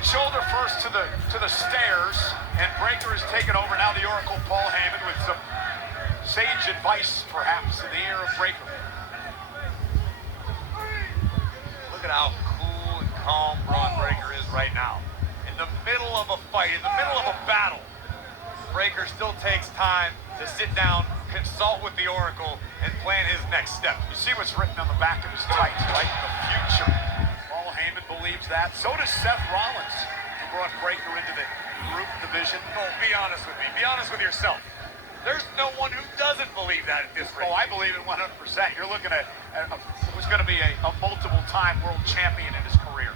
Head shoulder first to the stairs, and Breakker is taken over. Now the Oracle, Paul Heyman, with some sage advice, perhaps, in the ear of Breakker. Look at how cool and calm Braun Breakker is right now. In the middle of a fight, in the middle of a battle, Breakker still takes time to sit down, consult with the Oracle, and plan his next step. You see what's written on the back of his tights, right? The future. Paul Heyman believes that. So does Seth Rollins, who brought Breakker into the group division. Oh, be honest with me. Be honest with yourself. There's no one who doesn't believe that at this rate. Oh, I believe it 100%. You're looking at who's going to be a multiple-time world champion in his career.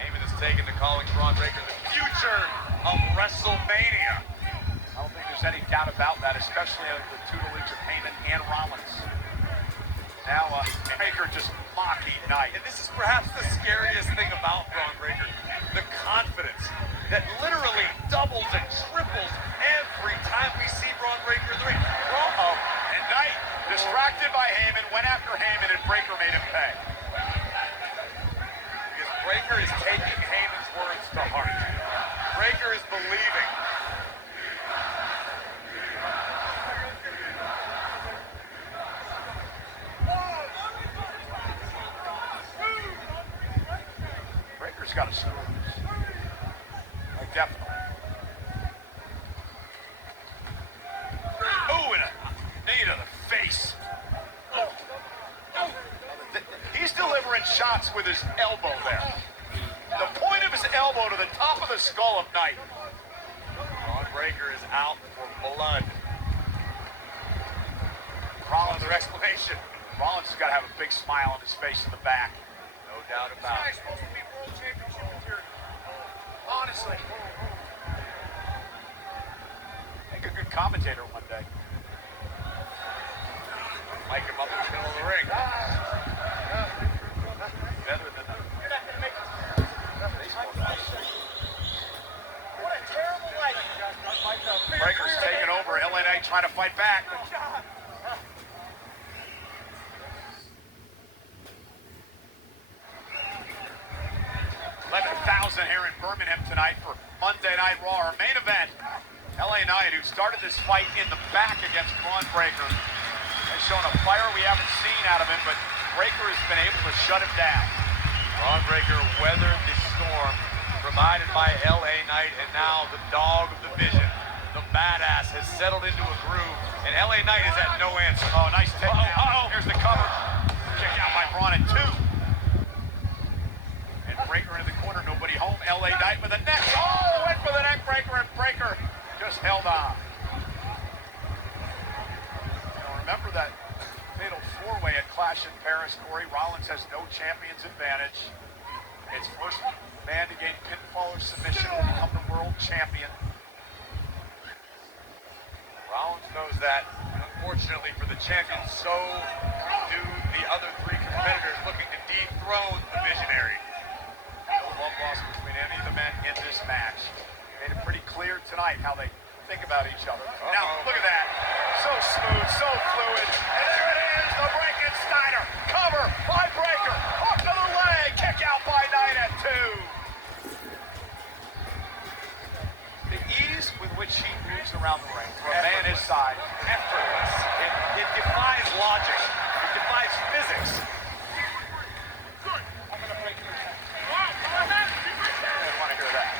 Heyman has taken to calling Braun Breakker the future of WrestleMania. I don't think there's any doubt about that, especially with the tutelage of Heyman and Rollins. Now, Breakker just mocking Knight. And this is perhaps the scariest thing about Braun Breakker. The confidence that literally doubles and triples every time we see Braun Breakker in the ring. And Knight, distracted by Heyman, went after Heyman, and Breakker made him pay. Because Breakker is taking Heyman's words to heart. Breakker is believing. Breakker's got a screw loose. Like, definitely. Oh, and a knee to the face. He's delivering shots with his elbow there. The point of his elbow to the top of the skull of Knight. Braun Breakker is out for blood. Rollins, Another explanation. Rollins has got to have a big smile on his face in the back. No doubt about it. This guy's supposed to be world championship material. Honestly. Make a good commentator one day. Mic him up in the middle of the ring. Better than the You're not going to make it. baseball guys. What a terrible night. Breakker's taking over. LA Knight trying to fight back. 11,000 here in Birmingham tonight for Monday Night Raw. Our main event, LA Knight, who started this fight in the back against Braun Breakker, has shown a fire we haven't seen out of him, but Breakker has been able to shut him down. Braun Breakker weathered the storm provided by LA Knight, and now the dog of the vision, the badass, has settled into a groove, and LA Knight is at no answer. Oh, nice takedown. Here's the cover. Kick out by Braun at 2. And Breakker into the corner, nobody home. LA Knight with a neck. Oh, went for the neck breaker, and Breakker just held on. Now remember that fatal four-way at Clash in Paris, Corey. Rollins has no champion's advantage. It's first man to gain pinfall or submission will become the world champion. Rollins knows that. Unfortunately for the champion, so do the other 3 competitors looking to dethrone the visionary. No love lost between any of the men in this match. Made it pretty clear tonight how they think about each other. Now, look at that. So smooth, so fluid. And there it is, the break-in Steiner. Cover by Breakker. Hook to the leg. Kick out by Knight at 2. The ease with which he moves around the ring for a man his size. Effortless. It defies logic. It defies physics. Want to hear that.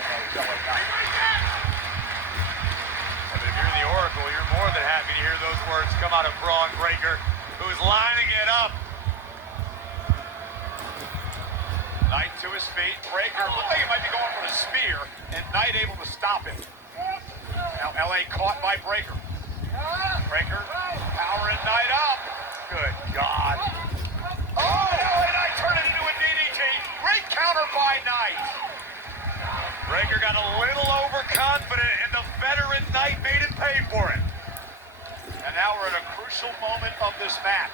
But if you're the Oracle, you're more than happy to hear those words come out of Braun Breakker, who's lining it up. Knight to his feet. Breakker looked like he might be going for the spear, and Knight able to stop him. Now LA caught by Breakker. Breakker powering Knight up. Good God. Oh, LA Knight turned it into a DDT. Great counter by Knight. Breakker got a little overconfident, and the veteran Knight made it pay for it. And now we're at a crucial moment of this match.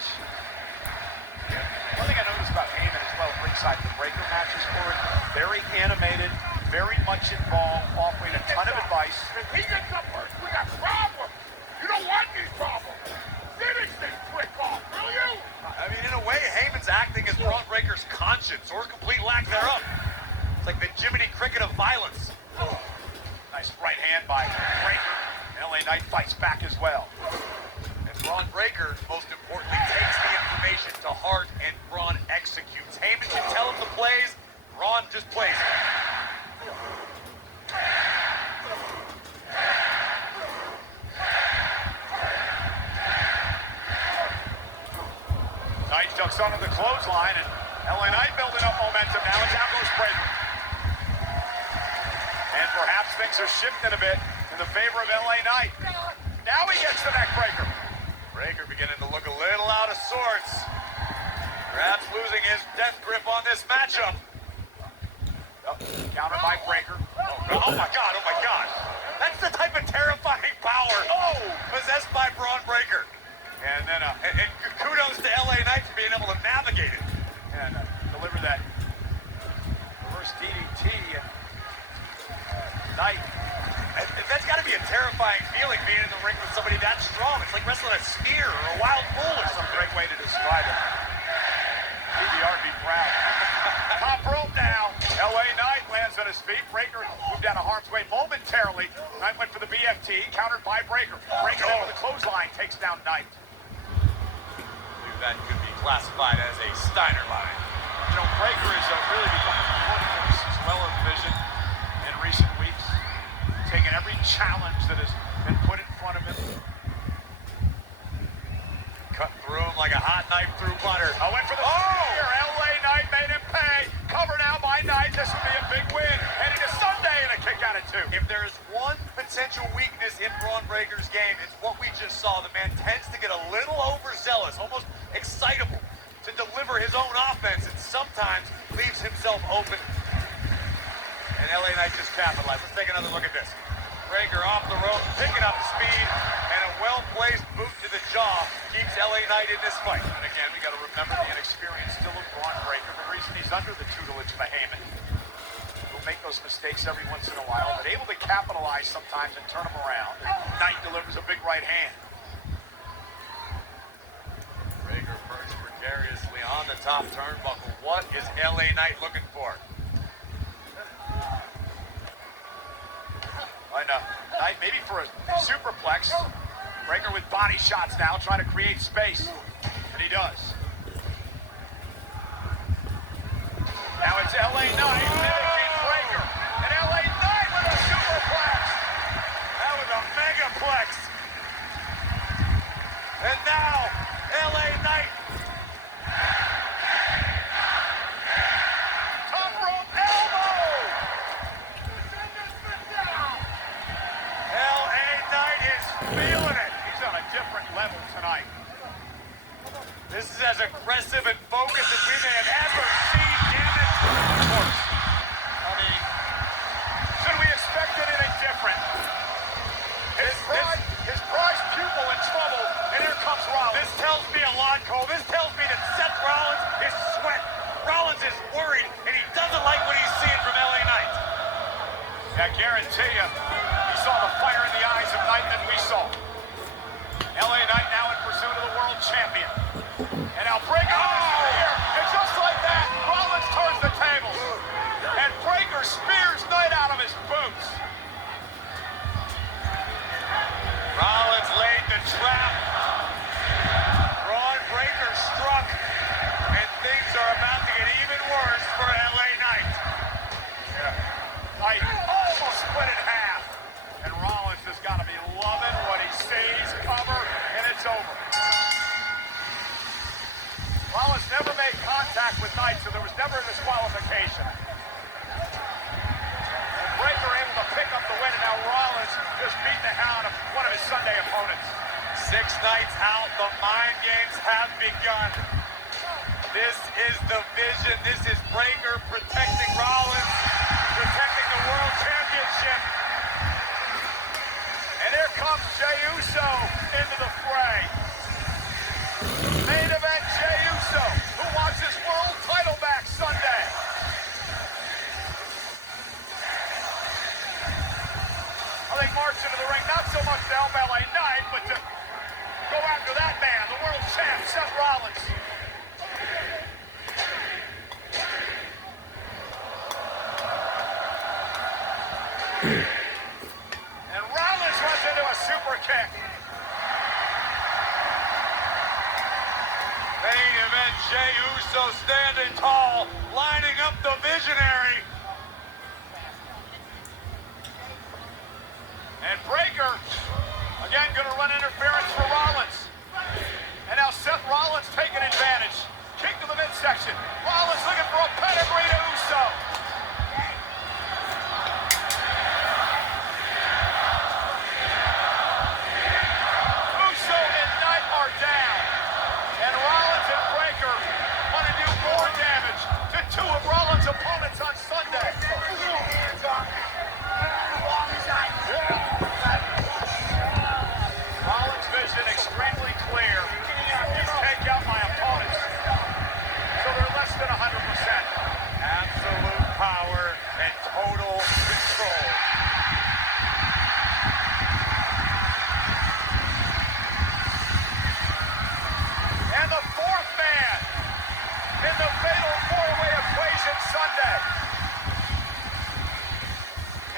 One thing I noticed about Heyman as well, ringside, the Breakker matches for it, very animated, very much involved, offering a ton of advice. If he gets up first, we got problems. You don't want these problems. Finish this quick off, will you? I mean, in a way, Heyman's acting as Braun Breakker's conscience, or complete lack thereof. It's like the Jiminy Cricket of violence. Nice right hand by Breaker. LA Knight fights back as well. And Braun Breaker, most importantly, takes the information to heart, and Braun executes. Heyman can tell him the plays, Braun just plays it. Knight ducks onto the clothesline, and LA Knight building up momentum now, and down goes Breaker. And perhaps things are shifting a bit in the favor of LA Knight. Now he gets the neck breaker. Breaker beginning to look a little out of sorts. Perhaps losing his death grip on this matchup. Oh, counter by Breaker. Oh my God, oh my God. That's the type of terrifying power possessed by Braun Breaker. And then And kudos to LA Knight for being able to navigate it. and deliver that reverse DDT. And Knight. That's got to be a terrifying feeling, being in the ring with somebody that strong. It's like wrestling a steer or a wild bull or That's a something. great way to describe it. PBR be proud. Top rope now. LA Knight lands on his feet. Breaker moved out of harm's way momentarily. Knight went for the BFT, countered by Breaker. Breaker over the clothesline takes down Knight. I believe that could be classified as a Steiner line. You know, Breaker is really becoming a workhorse as well as Vision in recent weeks. Taking every challenge that has been put in front of him. Cut through him like a hot knife through butter. I went for the spear. LA Knight made him pay. Cover now by Knight. This would be a big win. Heading to Sunday and a kick out of two. If there is one potential weakness in Braun Breaker's game, it's what we just saw. The man tends to get a little overzealous, almost excitable to deliver his own offense, and sometimes leaves himself open. And LA Knight just capitalized. Let's take another look at this. Breaker off the rope, picking up speed, and a well-placed boot to the jaw keeps LA Knight in this fight. And again, we got to remember the inexperience still of Braun Breaker. The reason he's under the tutelage of a Heyman. He'll make those mistakes every once in a while, but able to capitalize sometimes and turn them around. And Knight delivers a big right hand. Breaker perched precariously on the top turnbuckle. What is LA Knight looking for? And Knight maybe for a superplex. Breaker with body shots now, trying to create space. And he does. Now it's LA Knight mimicking Breaker. And LA Knight with a superplex. That was a megaplex. And now, LA Knight. Top rope elbow. LA Knight is feeling it. He's on a different level tonight. This is as aggressive and focused as we may have ever seen in this course. I mean, should we expect anything different? His prize pupil in trouble, and here comes Rollins. This tells me a lot, Cole. This tells me that Seth Rollins is sweating. Rollins is worried, and he doesn't like what he's seeing from LA Knight. I guarantee you, he saw the fire in the eyes of Knight that we saw. LA Knight now in pursuit of the world champion. And now Breaker with a spear. And just like that, Rollins turns the tables. And Breaker spears Knight out of his boots. Rollins laid the trap. Braun Breaker struck, and things are about to get even worse for LA Knight. Knight almost split in half. And Rollins has got to be loving what he sees. Cover, and it's over. Rollins never made contact with Knight, so there was never a disqualification. And Breaker able to pick up the win, and now Rollins just beat the hell out of one of his Sunday opponents. 6 nights out, the mind games have begun. This is the vision. This is Breaker protecting Rollins, protecting the World Championship. And here comes Jey Uso into the fray. Main event Jey Uso, who wants his world title back Sunday. I think march into the ring, not so much to help LA Knight, but to go after that man, the world champ, Seth Rollins. And Rollins runs into a super kick. Main event, Jey Uso standing tall, lining up the visionary. And Breaker, again, going to run interference for Rollins. And now Seth Rollins taking advantage. Kick to the midsection. Rollins looking for a pedigree to Uso. Uso and Knight are down. And Rollins and Breaker want to do more damage to two of Rollins' opponents on Sunday. Rollins' vision extremely clear. He's take out my opponents. So they're less than 100%. Absolute power and total control. And the fourth man in the fatal four-way equation Sunday.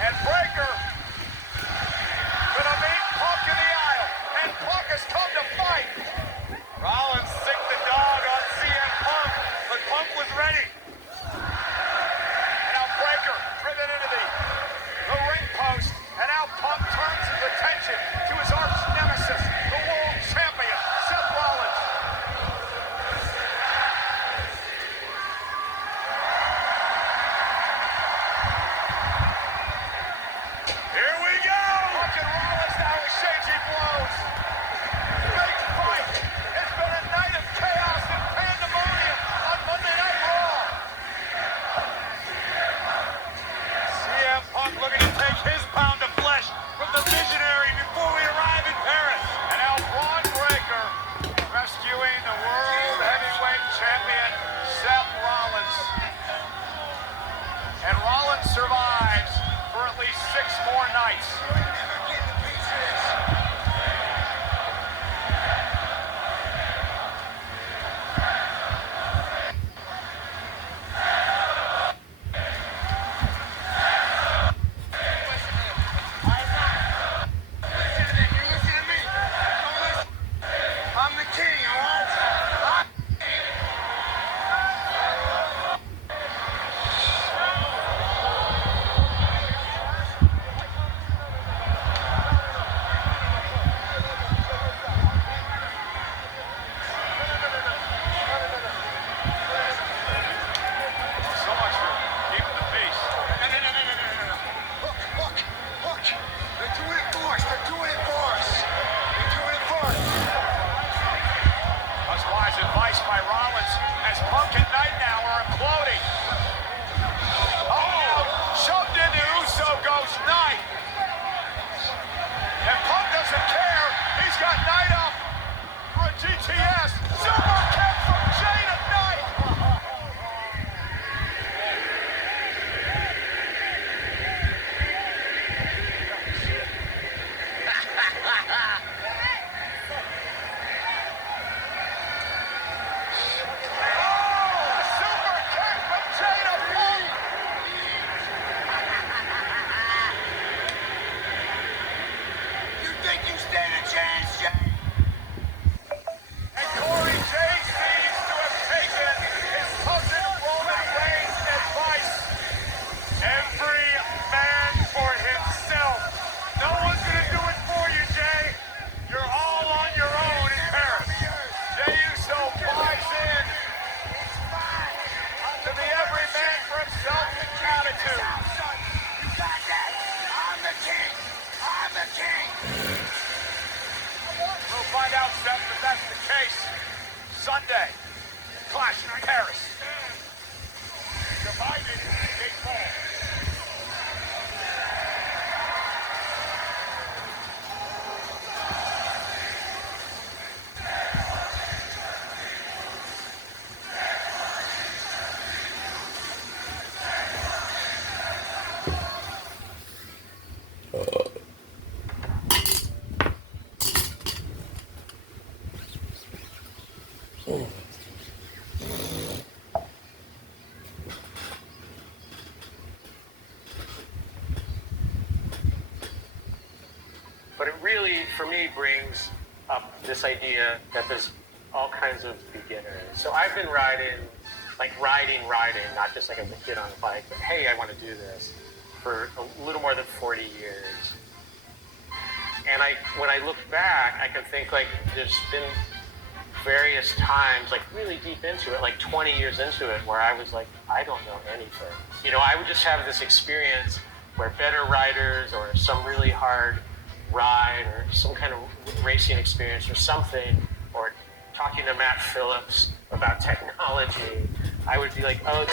And Breaker gonna meet Punk in the aisle. And Punk has come to fight. Rollins sicked the dog on CM Punk, but Punk was ready. And now Breaker driven into the ring post. And now Punk turns his attention to his arch nemesis, the world champion, Seth Rollins. Here we go! Punk and Rollins now exchanging blows. Big fight. It's been a night of chaos and pandemonium on Monday Night Raw. CM Punk looking to take his pound of flesh from the visionary before we arrive in Paris. And now Braun Breaker rescuing the World Heavyweight Champion, Seth Rollins. And Rollins survives for at least 6 more nights. So much for keeping the peace. Look. They're doing it for us. They're doing it for us. They're doing it for us. That's wise advice by Rollins as Punk and Knight now are imploding. Oh, shoved into Uso goes Knight. And Punk doesn't care. He's got Knight up for a GTS. Super kick from Jey to Knight. Super kick from Jey to Punk. You think you stand a chance, Jey? And Corey, Jey seems to have taken his cousin Roman Reigns' advice. Every man for himself. No one's gonna do it for you, Jey. You're all on your own in Paris. Jey Uso buys in to the every man for himself attitude. You got that? I'm the king. I'm the king. We'll find out, Seth, if that's the case. Sunday, Clash in Paris. Divided, they fall. really, for me, brings up this idea that there's all kinds of beginners. So I've been riding, not just like as a kid on a bike, but hey, I want to do this for a little more than 40 years. And when I look back, I can think like there's been various times, like really deep into it, like 20 years into it, where I was like, I don't know anything. You know, I would just have this experience where better riders or some really hard ride or some kind of racing experience or something, or talking to Matt Phillips about technology, I would be like, oh,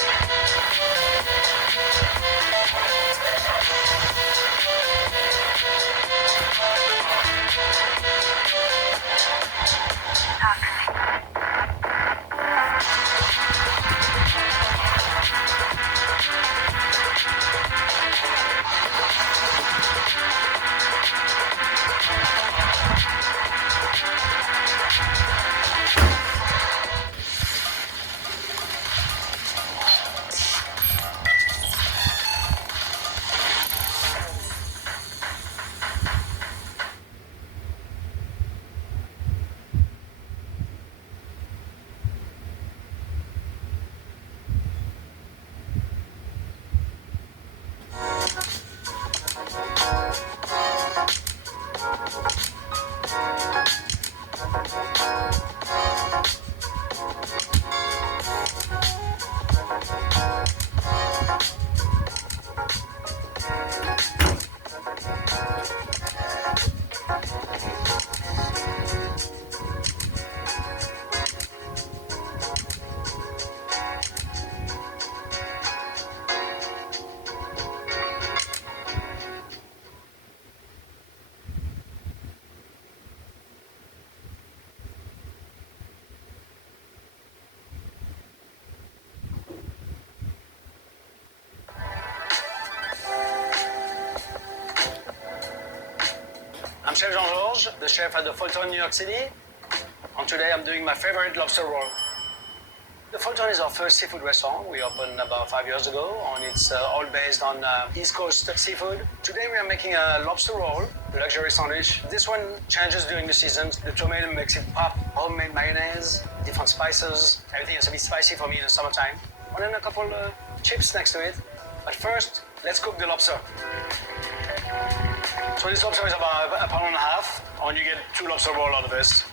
I'm Chef Jean-Georges, the chef at the Fulton, New York City, and today I'm doing my favorite lobster roll. The Fulton is our first seafood restaurant. We opened about 5 years ago, and it's all based on East Coast seafood. Today we are making a lobster roll, a luxury sandwich. This one changes during the seasons. The tomato makes it pop, homemade mayonnaise, different spices. Everything is a bit spicy for me in the summertime. And then a couple chips next to it. But first, let's cook the lobster. So this lobster is about a pound and a half, and you get 2 lobster rolls out of this.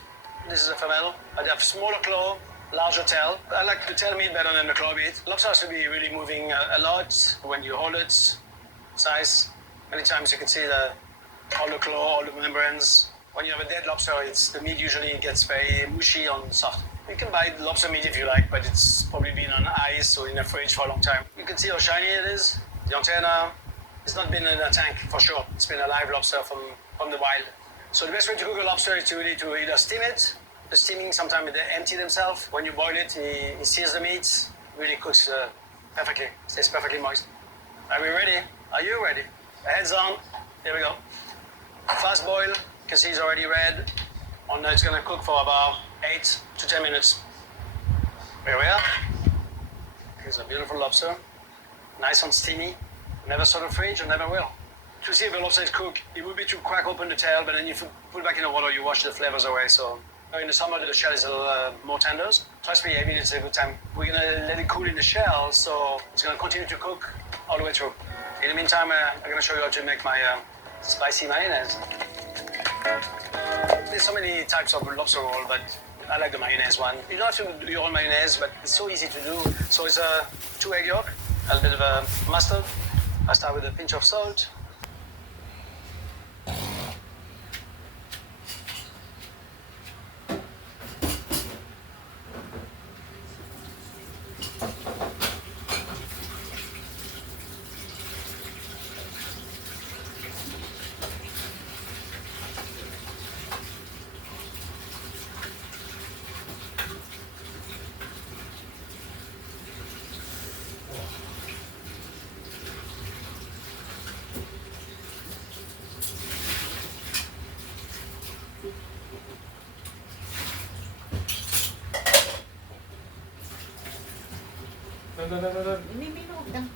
This is a femelle. I have smaller claw, larger tail. I like the tail meat better than the claw meat. Lobster has to be really moving a lot when you hold it. Size. Many times you can see all the claw, all the membranes. When you have a dead lobster, the meat usually gets very mushy and soft. You can buy lobster meat if you like, but it's probably been on ice or in a fridge for a long time. You can see how shiny it is. The antenna. It's not been in a tank for sure. It's been a live lobster from the wild. So the best way to cook a lobster is to either steam it. The steaming, sometimes they empty themselves. When you boil it, it sears the meat. Really cooks perfectly. Stays perfectly moist. Are we ready? Are you ready? Heads on. Here we go. Fast boil. You can see it's already red. And it's going to cook for about 8 to 10 minutes. Here we are. Here's a beautiful lobster. Nice and steamy. Never saw the fridge and never will. To see if the lobster is cooked, it would be to crack open the tail, but then if you put it back in the water, you wash the flavors away. So in the summer, the shell is a little more tender. Trust me, 8 minutes is a good time. We're gonna let it cool in the shell, so it's gonna continue to cook all the way through. In the meantime, I'm gonna show you how to make my spicy mayonnaise. There's so many types of lobster roll, but I like the mayonnaise one. You don't have to do your own mayonnaise, but it's so easy to do. So it's 2 egg yolk, a little bit of mustard. I start with a pinch of salt. Ini minum.